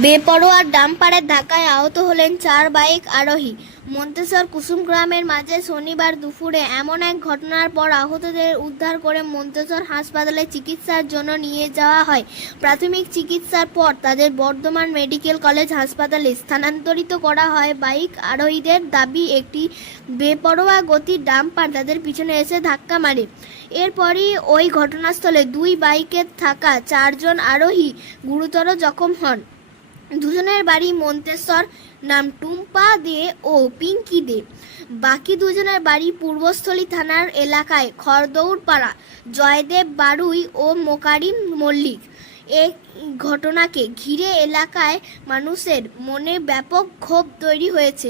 বেপরোয়া ডাম্পারের ধাক্কায় আহত হলেন চার বাইক আরোহী। মন্তেশ্বর কুসুম গ্রামের মাঝে শনিবার দুপুরে এমন এক ঘটনার পর আহতদের উদ্ধার করে মন্তেশ্বর হাসপাতালে চিকিৎসার জন্য নিয়ে যাওয়া হয়। প্রাথমিক চিকিৎসার পর তাদের বর্ধমান মেডিকেল কলেজ হাসপাতালে স্থানান্তরিত করা হয়। বাইক আরোহীদের দাবি, একটি বেপরোয়া গতির ডাম্পার তাদের পিছনে এসে ধাক্কা মারে। এরপরই ওই ঘটনাস্থলে দুই বাইকে থাকা চারজন আরোহী গুরুতর জখম হন। দুজনের বাড়ি মন্তেশ্বর নাম টুম্পা দে ও পিঙ্কি দে। বাকি দুজনের বাড়ি পূর্বস্থলী থানার এলাকায় খড়দৌড়পাড়া, জয়দেব বারুই ও মোকারিম মল্লিক। এই ঘটনাকে ঘিরে এলাকায় মানুষের মনে ব্যাপক ক্ষোভ তৈরি হয়েছে।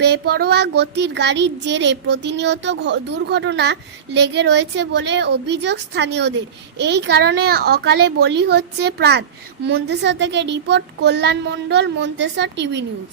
বেপরোয়া গতির গাড়ির জেরে প্রতিনিয়ত দুর্ঘটনা লেগে রয়েছে বলে অভিযোগ স্থানীয়দের। এই কারণে অকালে বলি হচ্ছে প্রাণ। মন্তেশ্বর থেকে report, Kalyan Mondal, Manteswar TV news.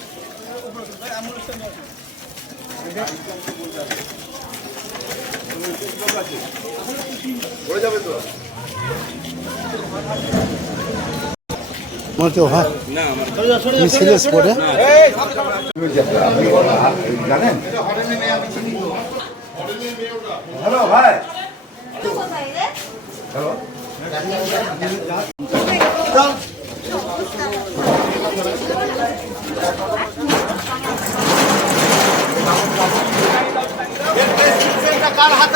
জানেন হ্যালো ভাই হ্যালো সেভেন বাবার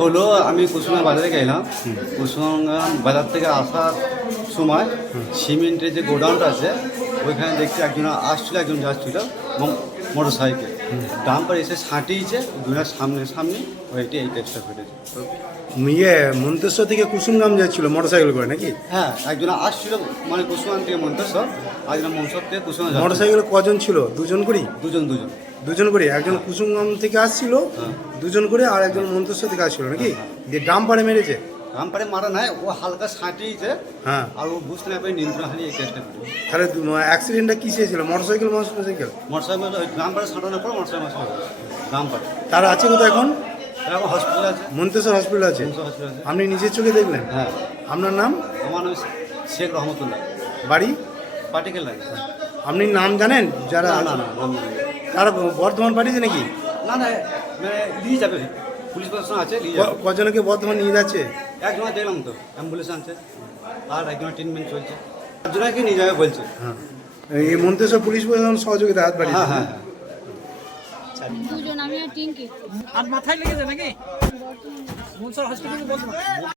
হলো আমি কুসুমা বাজারে গেলাম। কুসুমা বাজার থেকে আসার সময় সিমেন্টের যে গোডাউনটা আছে ওইখানে দেখছি একজন আসছিল একজন যাচ্ছিল মোটর সাইকেল ডাম্পার এসে ছাঁটিয়েছে দুজনের সামনে সামনে ওইটি এই কেসটা ঘটেছে। ইয়ে মন্তেশ্বর থেকে কুসুমগ্রাম যাচ্ছিল মোটরসাইকেল করে নাকি? হ্যাঁ একজন আসছিল মানে কুসুমান থেকে মন্তেশ্বর একজন মনসর থেকে কুসুমা যাচ্ছিল। মোটরসাইকেল কজন ছিল? দুজন করেই? দুজন দুজন। দুজন করে একজন কুসুমগ্রাম থেকে আসছিল হ্যাঁ। দুজন করে আর একজন মন্তেশ্বর থেকে আসছিল নাকি? দিয়ে ডাম পাড়ে মেরেছে? ডাম্পারে মারা নাই ও হালকা ছাঁটিয়েছে হ্যাঁ। আর ও বুঝতে না পারে নিয়ন্ত্রণ হারিয়ে কেসটা ঘটেছে তাহলে অ্যাক্সিডেন্টটা কিসে ছিল? মোটরসাইকেল মোটরসাইকেল মোটরসাইকেল ওই ডাম্পারে ছাঁটানোর পর মোটরসাইকেল ডাম্পারে তার আছে কোথায় এখন? হসপিটাল আছে। মন্তেশ্বর হসপিটাল আছে? আপনি নিজের চোখে দেখলেন? হ্যাঁ। আপনার নাম? আমার নাম শেখ রহমতুল্লাহ। বাড়ি? পার্টিকেল লাগে আপনি নাম জানেন? যারা। তারা বর্ধমান পাঠিয়েছে নাকি? না না মানে নিয়ে যাবে। পুলিশ প্রশাসন আছে কজনকে বর্ধমান নিয়ে যাচ্ছে? একজন দেখলাম তো অ্যাম্বুলেন্স আনছে। আর একজনের ট্রিটমেন্ট চলছে। একজনকে নিয়ে যাবে বলছে। হ্যাঁ। এই মন্তেশ্বর পুলিশ প্রশাসন সহযোগিতা হাত হ্যাঁ বাড়িয়েছে হ্যাঁ। দুজন আমি আর টিঙ্কি। আর মাথায় লেগেছে নাকি? মনসর হসপিটালে বলতো